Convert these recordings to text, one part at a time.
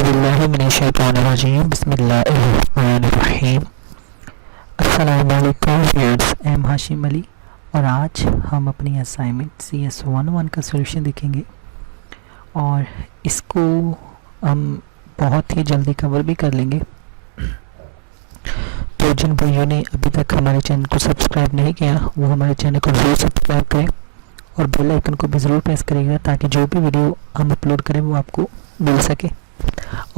औज़ुबिल्लाहिमिनश्शैतानिर्रजीम बिस्मिल्लाहिर्रहमानिर्रहीम। अस्सलामु अलैकुम फ्रेंड्स, एम हाशिम अली और आज हम अपनी असाइनमेंट CS11 का सलूशन देखेंगे और इसको हम बहुत ही जल्दी कवर भी कर लेंगे। तो जिन भाइयों ने अभी तक हमारे चैनल को सब्सक्राइब नहीं किया वो हमारे चैनल को ज़रूर सब्सक्राइब करें और बेल आइकन को भी ज़रूर प्रेस करिएगा ताकि जो भी वीडियो हम अपलोड करें वो आपको मिल सके।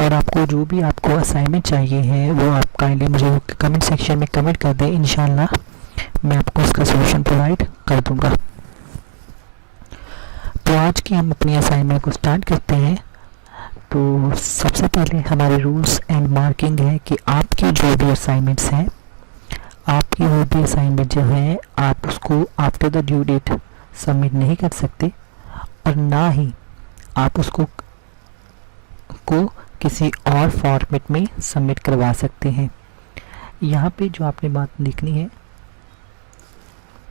और आपको जो भी आपको असाइनमेंट चाहिए है वो आप काइंडली मुझे कमेंट सेक्शन में कमेंट कर दें, इंशाल्लाह मैं आपको उसका सलूशन प्रोवाइड कर दूंगा। तो आज की हम अपनी असाइनमेंट को स्टार्ट करते हैं। तो सबसे पहले हमारे रूल्स एंड मार्किंग है कि आपकी जो भी असाइनमेंट्स हैं, आपकी वो भी असाइनमेंट जो है आप उसको after the due date submit नहीं कर सकते और ना ही आप उसको किसी और फॉर्मेट में सबमिट करवा सकते हैं। यहाँ पे जो आपने बात देखनी है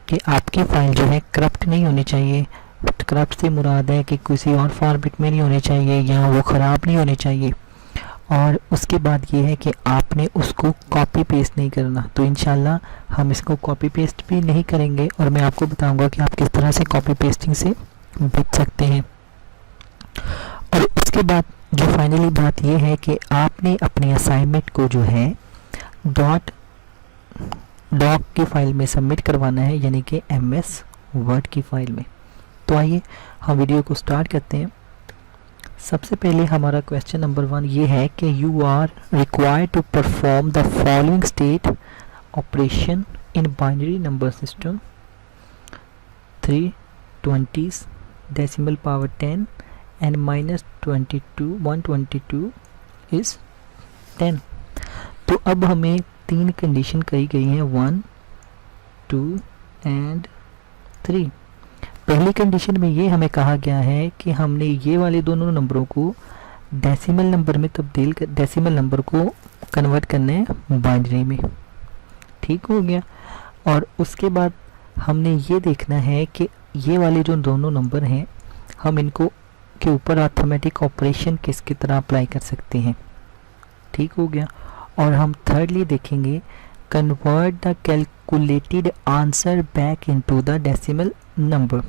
कि आपकी फ़ाइल जो है करप्ट नहीं होनी चाहिए। करप्ट से मुराद है कि किसी और फॉर्मेट में नहीं होनी चाहिए या वो ख़राब नहीं होनी चाहिए। और उसके बाद ये है कि आपने उसको कॉपी पेस्ट नहीं करना। तो इंशाल्लाह हम इसको कॉपी पेस्ट भी नहीं करेंगे और मैं आपको बताऊंगा कि आप किस तरह से कॉपी पेस्टिंग से बच सकते हैं। और उसके बाद जो फाइनली बात यह है कि आपने अपनी असाइनमेंट को जो है डॉक की फ़ाइल में सबमिट करवाना है, यानी कि MS वर्ड की फ़ाइल में। तो आइए हम वीडियो को स्टार्ट करते हैं। सबसे पहले हमारा क्वेश्चन नंबर 1 ये है कि you are required to perform the following state operation in binary number system 3 20s decimal power 10 and -122 is 10। तो अब हमें 3 कंडीशन कही गई हैं 1 2 एंड 3। पहली कंडीशन में ये हमें कहा गया है कि हमने ये वाले दोनों नंबरों को डेसिमल नंबर में तब्दील कर डेसिमल नंबर को कन्वर्ट करना है बाइनरी में। ठीक हो गया। और उसके बाद हमने ये देखना है कि ये वाले जो दोनों नंबर हैं हम इनको के ऊपर अर्थमेटिक ऑपरेशन किसकी तरह अप्लाई कर सकते हैं। ठीक हो गया। और हम थर्डली देखेंगे convert the calculated answer back into the decimal number.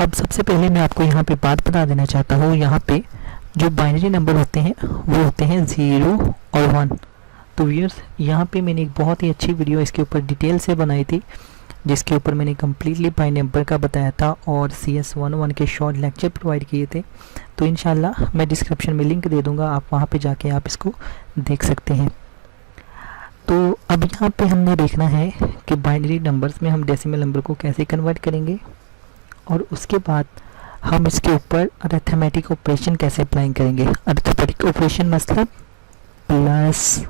अब सबसे पहले मैं आपको यहाँ पे बात बता देना चाहता हूँ, यहाँ पे जो बाइनरी नंबर होते हैं वो होते हैं 0 और 1। तो व्यूअर्स यहाँ पे मैंने एक बहुत ही अच्छी वीडियो इसके ऊपर डिटेल से बनाई थी जिसके ऊपर मैंने कम्प्लीटली बाइनरी नंबर का बताया था और CS11 के शॉर्ट लेक्चर प्रोवाइड किए थे। तो इंशाल्लाह मैं डिस्क्रिप्शन में लिंक दे दूंगा, आप वहाँ पे जाके आप इसको देख सकते हैं। तो अब यहाँ पे हमने देखना है कि बाइनरी नंबर्स में हम डेसिमल नंबर को कैसे कन्वर्ट करेंगे और उसके बाद हम इसके ऊपर अरिथमेटिक ऑपरेशन कैसे अप्लाई करेंगे। अरिथमेटिक ऑपरेशन मतलब plus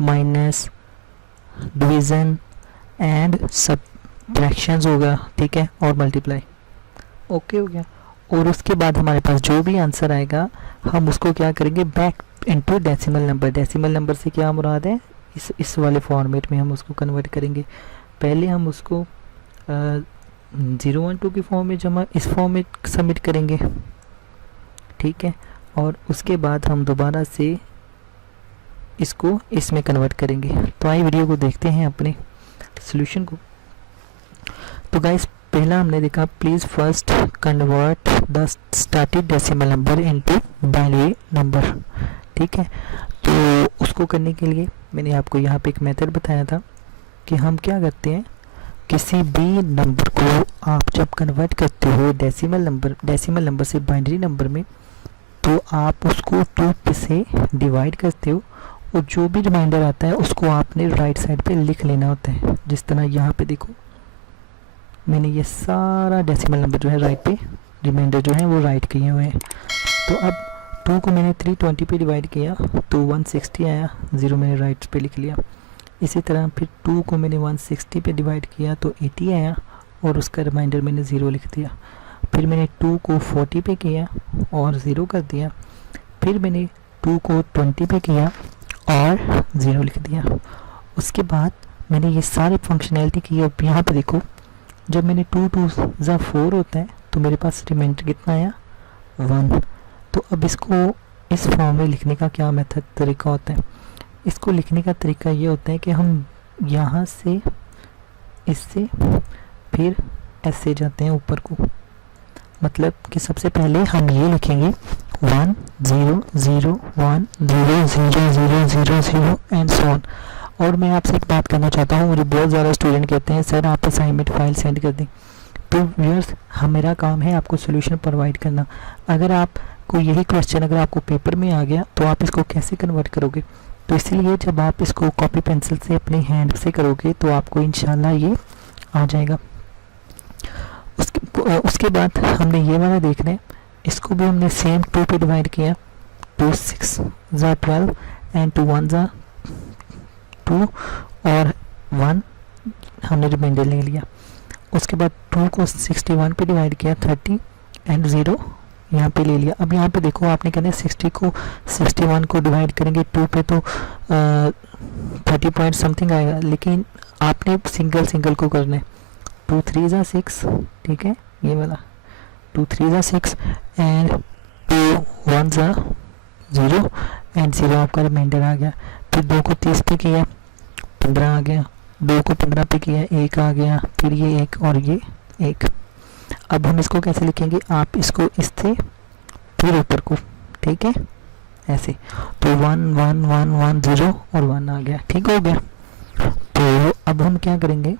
minus division and subtractions होगा, ठीक है, और मल्टीप्लाई। ओके हो गया। और उसके बाद हमारे पास जो भी आंसर आएगा हम उसको क्या करेंगे back into decimal number. Decimal number से क्या मुराद है, इस वाले फॉर्मेट में हम उसको कन्वर्ट करेंगे। पहले हम उसको 0 1 2 की फॉर्म में जमा इस फॉर्म में सबमिट करेंगे, ठीक है, और उसके बाद हम दोबारा से इसको इसमें कन्वर्ट करेंगे। तो आइए वीडियो को देखते हैं अपने सॉल्यूशन को। तो गाइस पहला हमने देखा please first convert the started decimal number into binary number. ठीक है। तो उसको करने के लिए मैंने आपको यहाँ पे एक मेथड बताया था कि हम क्या करते हैं, किसी भी नंबर को आप जब कन्वर्ट करते हो डेसिमल नंबर से बाइनरी नंबर में, तो आप उसको 2 से डिवाइड करते हो और जो भी रिमाइंडर आता है उसको आपने राइट साइड पे लिख लेना होता है। जिस तरह यहाँ पे देखो मैंने ये सारा डेसिमल नंबर जो है राइट पे, रिमाइंडर जो है वो राइट किए हुए हैं। तो अब 2 को मैंने 320 पे डिवाइड किया तो 160 आया, 0 मैंने राइट पे लिख लिया। इसी तरह फिर 2 को मैंने 160 पे डिवाइड किया तो 80 आया और उसका रिमाइंडर मैंने 0 लिख दिया। फिर मैंने 2 को 40 पे किया और 0 कर दिया। फिर मैंने 2 को 20 पे किया और 0 लिख दिया। उसके बाद मैंने ये सारी फंक्शनैलिटी की। अब यहाँ पे देखो जब मैंने 2 2 4 होता है तो मेरे पास रिमाइंडर कितना आया 1। तो अब इसको इस फॉर्म में लिखने का क्या मेथड तरीका होता है? इसको लिखने का तरीका ये होता है कि हम यहाँ से इससे फिर ऐसे जाते हैं ऊपर को, मतलब कि सबसे पहले हम ये लिखेंगे 1 0 0 1 0 0 0 0 0 एंड सो ऑन। और मैं आपसे एक बात करना चाहता हूँ, मुझे बहुत ज़्यादा स्टूडेंट कहते हैं सर आप असाइनमेंट फाइल सेंड कर दें। तो व्यूअर्स मेरा काम है आपको सोल्यूशन प्रोवाइड करना। अगर आपको यही क्वेश्चन अगर आपको पेपर में आ गया तो आप इसको कैसे कन्वर्ट करोगे? तो इसीलिए जब आप इसको कॉपी पेंसिल से अपने हैंड से करोगे तो आपको इंशाल्लाह ये आ जाएगा। उसके बाद हमने ये वाला देखना है, इसको भी हमने सेम 2 पे डिवाइड किया। 2 6 ज़ा 12 एंड 2 1 ज़ा 2 और 1 हमने रिमाइंडर ले लिया। उसके बाद 2 को 61 पे डिवाइड किया 30 एंड 0 यहाँ पे ले लिया। अब यहाँ पे देखो आपने कहना है 60 को 61 को डिवाइड करेंगे 2 पे तो 30 पॉइंट समथिंग आएगा, लेकिन आपने सिंगल सिंगल को करना है। 2 3 ज़ा 6, ठीक है ये वाला 2 3 ज़ा 6 एंड 2 1 ज़ा 0 एंड 0 आपका रिमाइंडर आ गया। फिर 2 को 30 पे किया 15 आ गया, 2 को 15 पे किया 1 आ गया, फिर ये 1 और ये 1। अब हम इसको कैसे लिखेंगे? आप इसको इससे फिर ऊपर को, ठीक है ऐसे, तो 1 1 1 1 0 और 1 आ गया, ठीक हो गया। तो अब हम क्या करेंगे?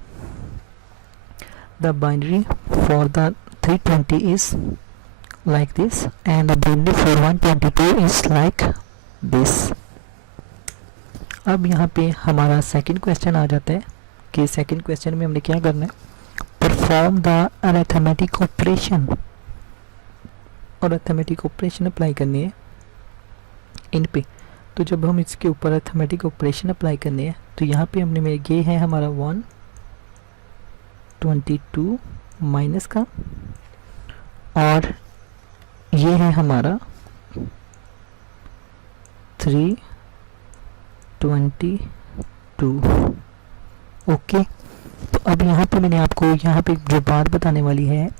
The binary for the 320 is like this and the binary for 122 is like this. अब यहाँ पे हमारा सेकंड क्वेश्चन आ जाता है कि सेकंड क्वेश्चन में हमने क्या करना है? परफॉर्म द अरिथमेटिक ऑपरेशन, और अरिथमेटिक ऑपरेशन अप्लाई करनी है इन पे। तो जब हम इसके ऊपर अरिथमेटिक ऑपरेशन अप्लाई करनी है तो यहाँ पे हमने ये है हमारा 122 माइनस का, और ये है हमारा 322। ओके, तो अब यहाँ पे मैंने आपको यहाँ पे जो बात बताने वाली है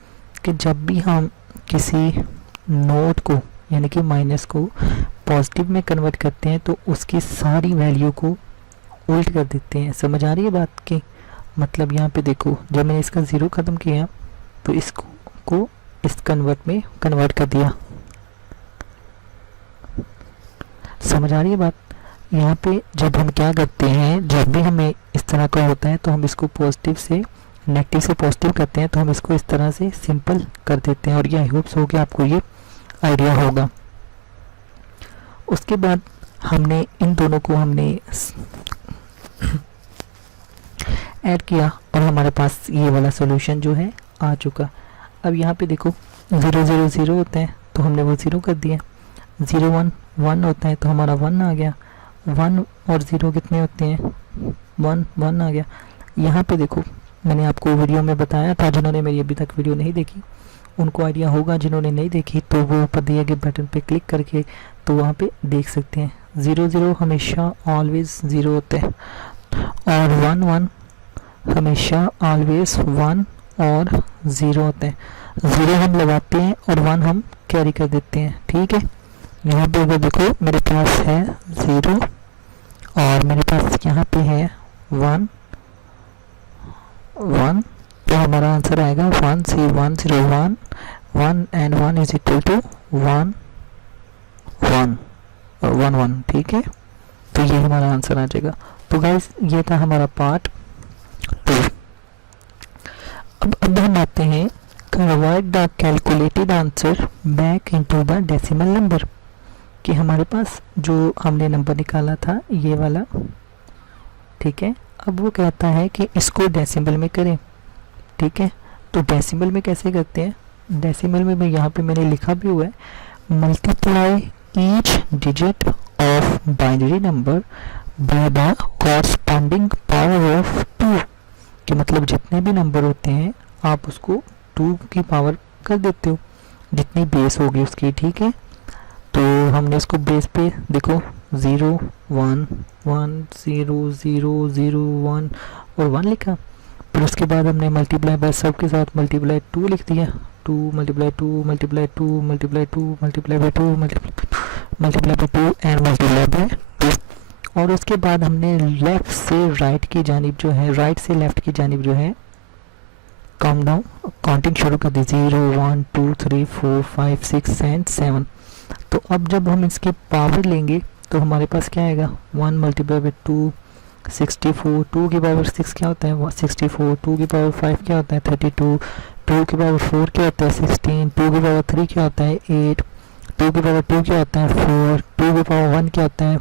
कि जब भी हम किसी नोट को यानी कि माइनस को पॉजिटिव में कन्वर्ट करते हैं तो उसकी सारी वैल्यू को उल्ट कर देते हैं। समझ आ रही है बात की? मतलब यहाँ पे देखो जब मैंने इसका 0 ख़त्म किया तो इसको को इस कन्वर्ट में कन्वर्ट कर दिया। समझ आ रही है बात? यहाँ पे जब हम क्या करते हैं, जब भी हमें इस तरह का होता है तो हम इसको पॉजिटिव से नेगेटिव से पॉजिटिव करते हैं, तो हम इसको इस तरह से सिंपल कर देते हैं। और ये आई होप्स हो कि आपको ये आइडिया होगा। उसके बाद हमने इन दोनों को हमने ऐड किया और हमारे पास ये वाला सॉल्यूशन जो है आ चुका। अब यहाँ पे देखो 0 0 0 होता है तो हमने वो 0 कर दिया, 0 1 1 होता है तो हमारा 1 आ गया, 1 और 0 कितने होते हैं? 1 1 आ गया। यहाँ पे देखो मैंने आपको वीडियो में बताया था, जिन्होंने मेरी अभी तक वीडियो नहीं देखी उनको आइडिया होगा, जिन्होंने नहीं देखी तो वो ऊपर दिए गए बटन पे क्लिक करके तो वहाँ पे देख सकते हैं। 0 0 हमेशा ऑलवेज 0 होते हैं और 1 1 हमेशा ऑलवेज 1 और 0 होते हैं। 0 हम लगाते हैं और 1 हम कैरी कर देते हैं, ठीक है। यहाँ पे अगर देखो मेरे पास है 0 और मेरे पास यहाँ पे है 1 1, तो हमारा आंसर आएगा 1 0 1 0 1 1 एंड 1 इज इक्वल टू 1 1 और 1 1, ठीक है। तो ये हमारा आंसर आ जाएगा। तो गाइस ये था हमारा पार्ट 2। अब हम आते हैं convert the calculated answer back into the decimal number, कि हमारे पास जो हमने नंबर निकाला था ये वाला, ठीक है। अब वो कहता है कि इसको डेसिमल में करें, ठीक है। तो डेसिमल में कैसे करते हैं? डेसिमल में यहाँ पे मैंने लिखा भी हुआ है, multiply each digit of binary number by the corresponding power of 2, कि मतलब जितने भी नंबर होते हैं आप उसको 2 की पावर कर देते हो, जितनी बेस होगी उसकी, ठीक है। तो हमने इसको बेस पे देखो 0 1 1 0 0 0 1 और 1 लिखा। फिर उसके बाद हमने मल्टीप्लाई बाय सब के साथ मल्टीप्लाई 2 लिख दिया, 2 multiply 2 multiply 2 multiply 2 multiply by 2 multiply by 2 and multiply by 2। और उसके बाद हमने लेफ़्ट से राइट की जानिब जो है, राइट से लेफ़्ट की जानिब जो है काउंट डाउन काउंटिंग शुरू कर दी, 0 1 2 3 4 5 6 एंड 7। तो अब जब हम इसकी पावर लेंगे तो हमारे पास क्या आएगा, 1 मल्टीप्लाई बाय 2 64, 2 की पावर 6 क्या होता है 64, 2 की पावर 5 क्या होता है 32, 2 की पावर 4 क्या होता है 16, 2 की पावर 3 क्या होता है 8, 2 की पावर 2 क्या होता है 4, 2 की पावर 1 क्या होता है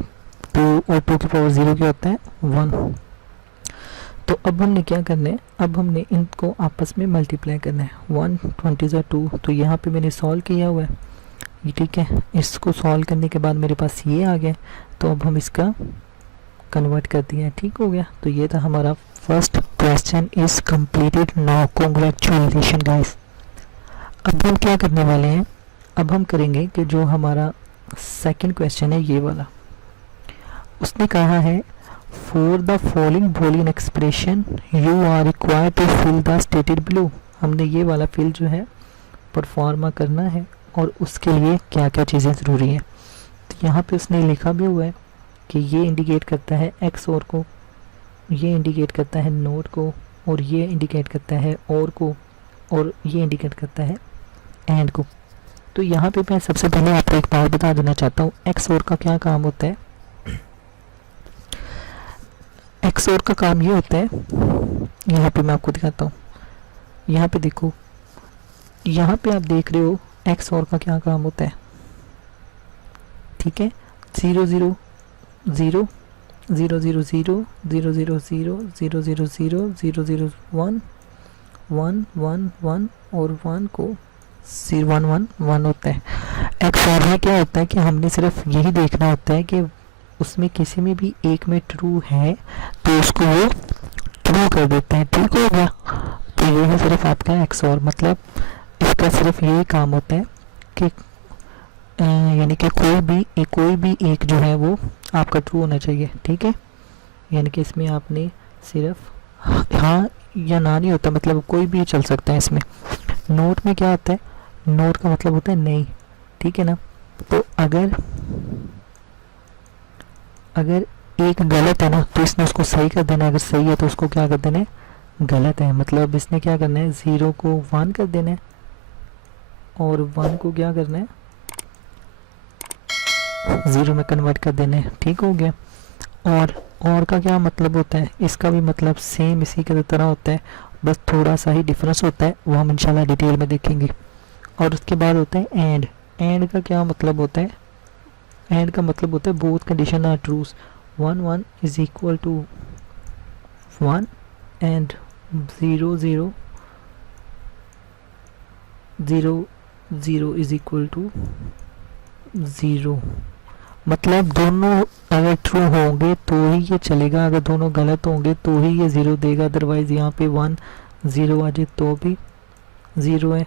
2 और 2 की पावर 0 क्या होता है 1। तो अब हमने क्या करना है, अब हमने इनको आपस में मल्टीप्लाई करना है, 1 20 2। तो यहाँ पे मैंने सॉल्व किया हुआ है ये, ठीक है। इसको सॉल्व करने के बाद मेरे पास ये आ गया, तो अब हम इसका कन्वर्ट कर दिया, ठीक हो गया। तो ये था हमारा first question is completed. Now congratulation guys. अब हम क्या करने वाले हैं, अब हम करेंगे कि जो हमारा सेकंड क्वेश्चन है ये वाला, उसने कहा है for the following Boolean expression you are required to fill the stated below. हमने ये वाला फिल जो है परफॉर्मा करना है और उसके लिए क्या क्या चीज़ें ज़रूरी हैं। तो यहाँ पे उसने लिखा भी हुआ है कि ये इंडिकेट करता है एक्स और को, ये इंडिकेट करता है नोट को, और ये इंडिकेट करता है और को, और ये इंडिकेट करता है एंड को। तो यहाँ पे मैं सबसे पहले आपको एक बात बता देना चाहता हूँ, एक्स और का क्या काम होता है। एक्स और का काम ये होता है, यहाँ पे मैं आपको दिखाता हूँ। यहाँ पे देखो, यहाँ पे आप देख रहे हो एक्स और का क्या काम होता है, ठीक है। 0 0 0 0 0 0 0 0 0 0 0 0 0 0 0 1 1 1 1 और 1 को 1 1 1 होता है। एक्स और में क्या होता है कि हमने सिर्फ यही देखना होता है कि उसमें किसी में भी एक में ट्रू है तो उसको वो ट्रू कर देते हैं, ठीक हो गया। तो ये है सिर्फ आपका एक्स और, मतलब इसका सिर्फ यही काम होता है कि यानी कि कोई भी एक जो है वो आपका ट्रू होना चाहिए, ठीक है। यानी कि इसमें आपने सिर्फ हाँ या ना नहीं होता, मतलब कोई भी चल सकता है इसमें। नोट में क्या होता है, नोट का मतलब होता है नहीं, ठीक है ना। तो अगर एक गलत है ना तो इसने उसको सही कर देना है, अगर सही है तो उसको क्या कर देना है, गलत है। मतलब इसने क्या करना है, 0 को 1 कर देना है और 1 को क्या करना है 0 में कन्वर्ट कर देना है, ठीक हो गया। और का क्या मतलब होता है, इसका भी मतलब सेम इसी की तरह होता है, बस थोड़ा सा ही डिफरेंस होता है, वो हम इंशाल्लाह डिटेल में देखेंगे। और उसके बाद होता है एंड का क्या मतलब होता है, एंड का मतलब होता है both condition are trues, 1 1 is equal to 1 and 0 0 0 0 is equal to 0। मतलब दोनों अगर ट्रू होंगे तो ही ये चलेगा, अगर दोनों गलत होंगे तो ही ये 0 देगा, अदरवाइज यहाँ पे 1 0 आ जाए तो भी 0 है,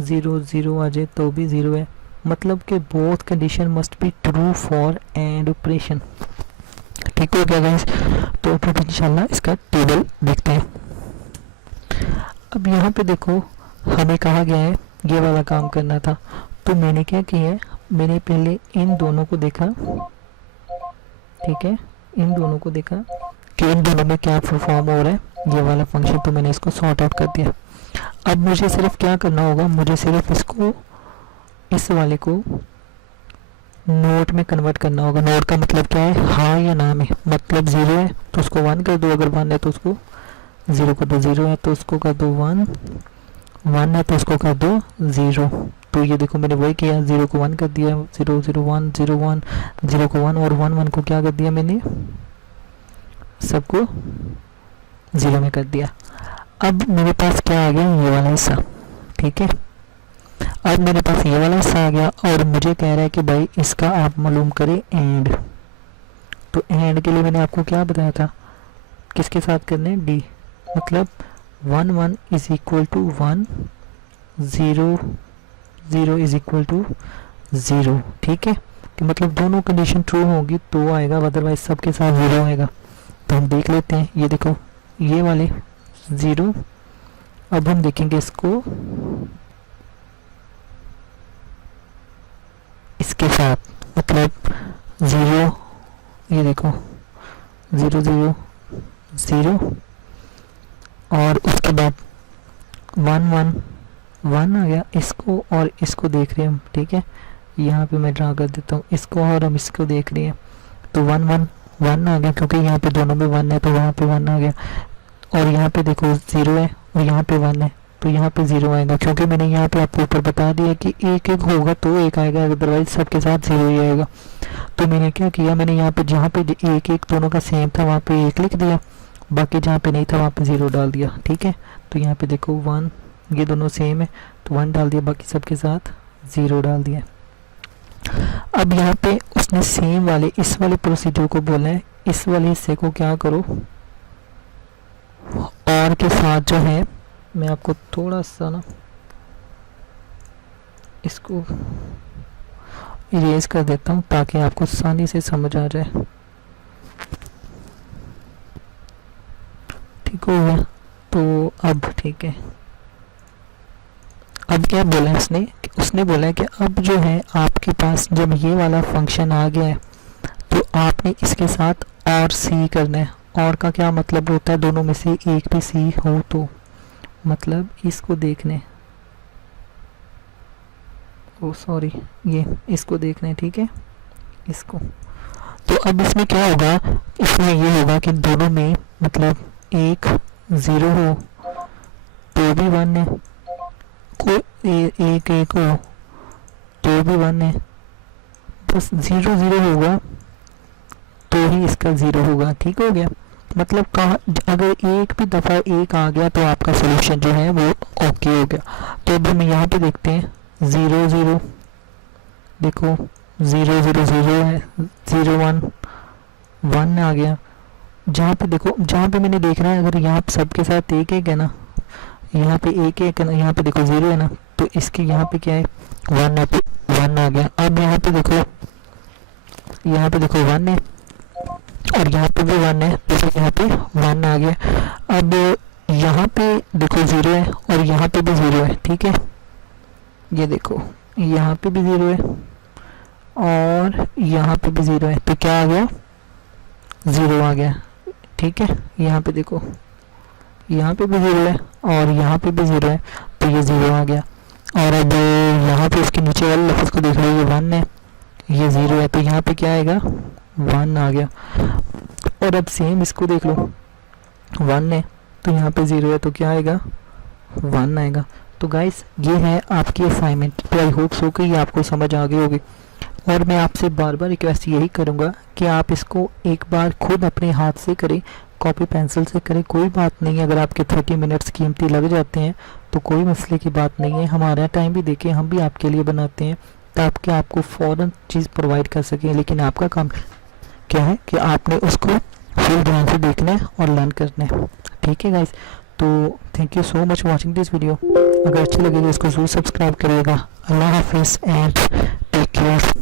0 0 आ जाए तो भी 0 है। मतलब कि both condition must be true for and operation, ठीक हो गया गाइस। तो फिर इंशाल्लाह इसका टेबल देखते हैं। अब यहाँ पे देखो हमें कहा गया है ये वाला काम करना था, तो मैंने क्या किया है, मैंने पहले इन दोनों को देखा, ठीक है, इन दोनों को देखा कि इन दोनों में क्या परफॉर्म हो रहा है ये वाला फंक्शन, तो मैंने इसको सॉर्ट आउट कर दिया। अब मुझे सिर्फ क्या करना होगा, मुझे सिर्फ इसको इस वाले को नोट में कन्वर्ट करना होगा। नोट का मतलब क्या है, हाँ या ना में, मतलब 0 है तो उसको 1 कर दो, अगर 1 है तो उसको 0 कर दो, 0 है तो उसको कर दो 1, 1 है तो उसको कर दो 0। तो ये देखो मैंने वही किया, 0 को 1 कर दिया, 0 0 1 0 1, 0 को 1 और 1 1 को क्या कर दिया मैंने, सबको 0 में कर दिया। अब मेरे पास क्या आ गया, ये वाला हिस्सा, ठीक है। अब मेरे पास ये वाला हिस्सा आ गया और मुझे कह रहा है कि भाई इसका आप मालूम करें एंड। तो एंड के लिए मैंने आपको क्या बताया था, किसके साथ करना है, डी, मतलब 1 1 is equal to 1, 0 0 is equal to 0, ठीक है। कि मतलब दोनों कंडीशन ट्रू होगी तो आएगा, अदरवाइज सबके साथ 0 आएगा। तो हम देख लेते हैं, ये देखो ये वाले 0। अब हम देखेंगे इसको इसके साथ, मतलब 0, ये देखो 0 0 0 और उसके बाद 1 1 1 आ गया। इसको और इसको देख रहे हैं हम, ठीक है, यहाँ पे मैं ड्रा कर देता हूँ इसको और हम इसको देख रहे हैं, तो 1 1 1 आ गया, क्योंकि यहाँ पे दोनों में 1 है तो वहाँ पे 1 आ गया। और यहाँ पे देखो 0 है और यहाँ पे 1 है, तो यहाँ पे 0 आएगा, क्योंकि मैंने यहाँ पे आपको ऊपर बता दिया कि एक एक होगा तो एक आएगा, अदरवाइज सबके साथ 0 ही आएगा। तो मैंने क्या किया, मैंने यहाँ पे जहाँ पे एक एक दोनों का सेम था वहाँ पे 1 लिख दिया, बाकी जहाँ पे नहीं था वहाँ पे 0 डाल दिया, ठीक है। तो यहाँ पे देखो 1, ये दोनों सेम है तो 1 डाल दिया, बाकी सबके साथ 0 डाल दिया। अब यहाँ पे उसने सेम वाले इस वाले प्रोसीजर को बोला है, इस वाले हिस्से को क्या करो, और के साथ जो है मैं आपको थोड़ा सा ना इसको इरेज कर देता हूँ ताकि आपको आसानी से समझ आ जाए। ठीक हो गया, तो अब ठीक है। अब क्या बोला है उसने, उसने बोला है कि अब जो है आपके पास जब ये वाला फंक्शन आ गया है तो आपने इसके साथ और सी करना है। और का क्या मतलब होता है, दोनों में से एक भी सी हो तो, मतलब इसको देखने, ओ सॉरी ये इसको देखना है, ठीक है, इसको। तो अब इसमें क्या होगा, इसमें ये होगा कि दोनों में मतलब एक 0 हो तो भी 1 है, कोई एक एक हो तो भी 1 है, बस 0 0 होगा तो ही इसका 0 होगा। ठीक हो गया, मतलब कहाँ अगर एक भी दफ़ा एक आ गया तो आपका सोल्यूशन जो है वो ओके हो गया। तो अब हम यहाँ पे देखते हैं 0 0, देखो 0 0 0 है, 0 1 1 आ गया। जहाँ पे देखो, जहाँ पे मैंने देखना है अगर यहाँ सबके साथ एक एक है ना, यहाँ पे एक एक है ना, यहाँ पे देखो 0 है ना, तो इसके यहाँ पे क्या है 1 है, 1 आ गया। अब यहाँ पे देखो 1 है और यहाँ पे भी 1 है, तो यहाँ पे 1 आ गया। अब यहाँ पे देखो 0 है और यहाँ पे भी 0 है, ठीक है, ये देखो यहाँ पे भी 0 है और यहाँ पे भी 0 है, तो क्या आ गया 0 आ गया, ठीक है। यहाँ पे देखो यहाँ पे भी 0 है और यहाँ पे भी 0 है, तो ये 0 आ गया। और अब यहाँ पे इसके नीचे वाले लफ्ज़ को देख लो, ये 1 है, ये 0 है, तो यहाँ पे क्या आएगा 1 आ गया। और अब सेम इसको देख लो, 1 है तो यहाँ पे 0 है, तो क्या आएगा 1 आएगा। तो गाइस ये है आपकी असाइनमेंट, तो आई होप सो कि ये आपको समझ आ गई होगी। और मैं आपसे बार बार रिक्वेस्ट यही करूँगा कि आप इसको एक बार खुद अपने हाथ से करें, कॉपी पेंसिल से करें, कोई बात नहीं है। अगर आपके 30 मिनट्स कीमती लग जाते हैं तो कोई मसले की बात नहीं है, हमारा टाइम भी देखें, हम भी आपके लिए बनाते हैं ताकि आपको फ़ौरन चीज़ प्रोवाइड कर सकें। लेकिन आपका काम क्या है कि आपने उसको फुल ध्यान से देखना है और लर्न करना है, ठीक है गाइस। तो thank you so much watching this video. अगर अच्छी लगे तो इसको ज़रूर सब्सक्राइब करिएगा। अल्लाह हाफिज़ एंड टेक केयर।